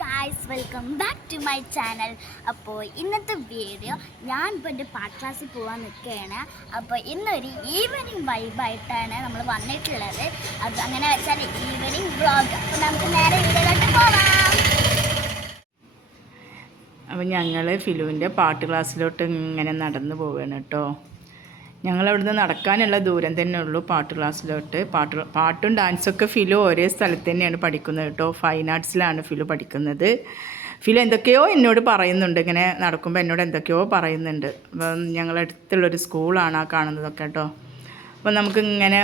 Guys, welcome back to my channel. അപ്പോൾ ഇന്നത്തെ video ഞാൻ ഇപ്പോൾ എൻ്റെ പാട്ട് ക്ലാസ്സിൽ പോകാൻ നിൽക്കുകയാണ്. അപ്പോൾ ഇന്നൊരു ഈവനിങ് വൈബായിട്ടാണ് നമ്മൾ വന്നിട്ടുള്ളത്. അത് അങ്ങനെ വെച്ചാൽ ഈവനിങ് വ്ളോഗ്. അപ്പോൾ നമുക്ക് നേരെ വീഡിയോയിലോട്ട് പോകാം. അപ്പോൾ ഞങ്ങൾ ഫിലുവിൻ്റെ പാട്ട് ക്ലാസ്സിലോട്ട് ഇങ്ങനെ നടന്നു പോവുകയാണ് കേട്ടോ. ഞങ്ങളവിടുന്ന് നടക്കാനുള്ള ദൂരം തന്നെ ഉള്ളൂ പാട്ട് ക്ലാസ്സിലോട്ട്. പാട്ടും ഡാൻസൊക്കെ ഫിലു ഒരേ സ്ഥലത്ത് തന്നെയാണ് പഠിക്കുന്നത് കേട്ടോ. ഫൈൻ ആർട്സിലാണ് ഫിലു പഠിക്കുന്നത്. ഫിലു എന്തൊക്കെയോ എന്നോട് പറയുന്നുണ്ട്, ഇങ്ങനെ നടക്കുമ്പോൾ എന്നോട് എന്തൊക്കെയോ പറയുന്നുണ്ട്. അപ്പം ഞങ്ങളടുത്തുള്ളൊരു സ്കൂളാണ് ആ കാണുന്നതൊക്കെ കേട്ടോ. അപ്പോൾ നമുക്കിങ്ങനെ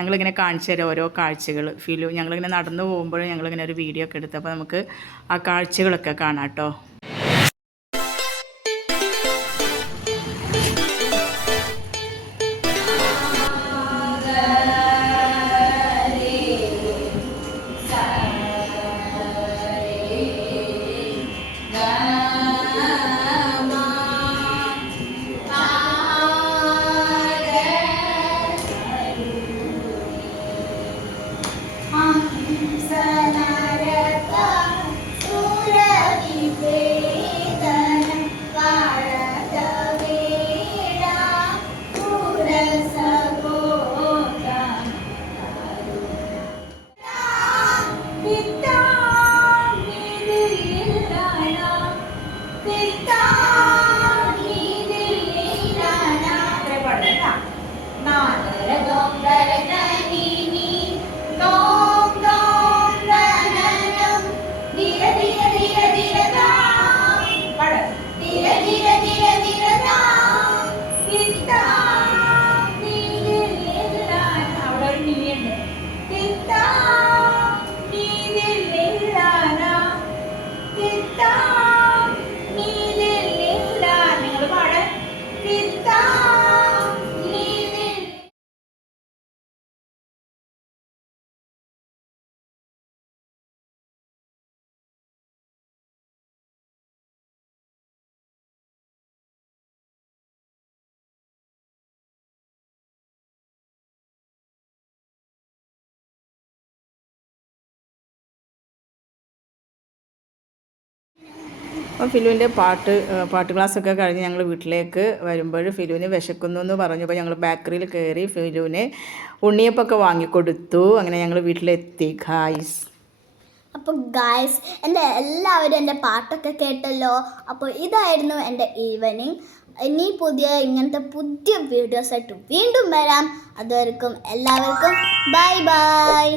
ഞങ്ങളിങ്ങനെ കാണിച്ചു തരാം ഓരോ കാഴ്ചകൾ. ഫിലു ഞങ്ങളിങ്ങനെ നടന്നു പോകുമ്പോൾ ഞങ്ങളിങ്ങനെ ഒരു വീഡിയോ ഒക്കെ എടുത്ത് അപ്പോൾ നമുക്ക് ആ കാഴ്ചകളൊക്കെ കാണാം കേട്ടോ. അപ്പോൾ ഫിലുവിൻ്റെ പാട്ട് ക്ലാസ്സൊക്കെ കഴിഞ്ഞ് ഞങ്ങൾ വീട്ടിലേക്ക് വരുമ്പോൾ ഫിലുവിന് വിശക്കുന്നു എന്ന് പറഞ്ഞപ്പോൾ ഞങ്ങൾ ബേക്കറിയിൽ കയറി ഫിലുവിന് ഉണ്ണിയപ്പൊക്കെ വാങ്ങിക്കൊടുത്തു. അങ്ങനെ ഞങ്ങൾ വീട്ടിലെത്തി ഗായ്സ്. അപ്പോൾ ഗായ്സ്, എല്ലാവരും എൻ്റെ പാട്ടൊക്കെ കേട്ടല്ലോ. അപ്പോൾ ഇതായിരുന്നു എൻ്റെ ഈവനിങ്. ഇനി ഇങ്ങനത്തെ പുതിയ വീഡിയോസായിട്ട് വീണ്ടും വരാം. അതുവരെക്കും എല്ലാവർക്കും ബൈ ബൈ.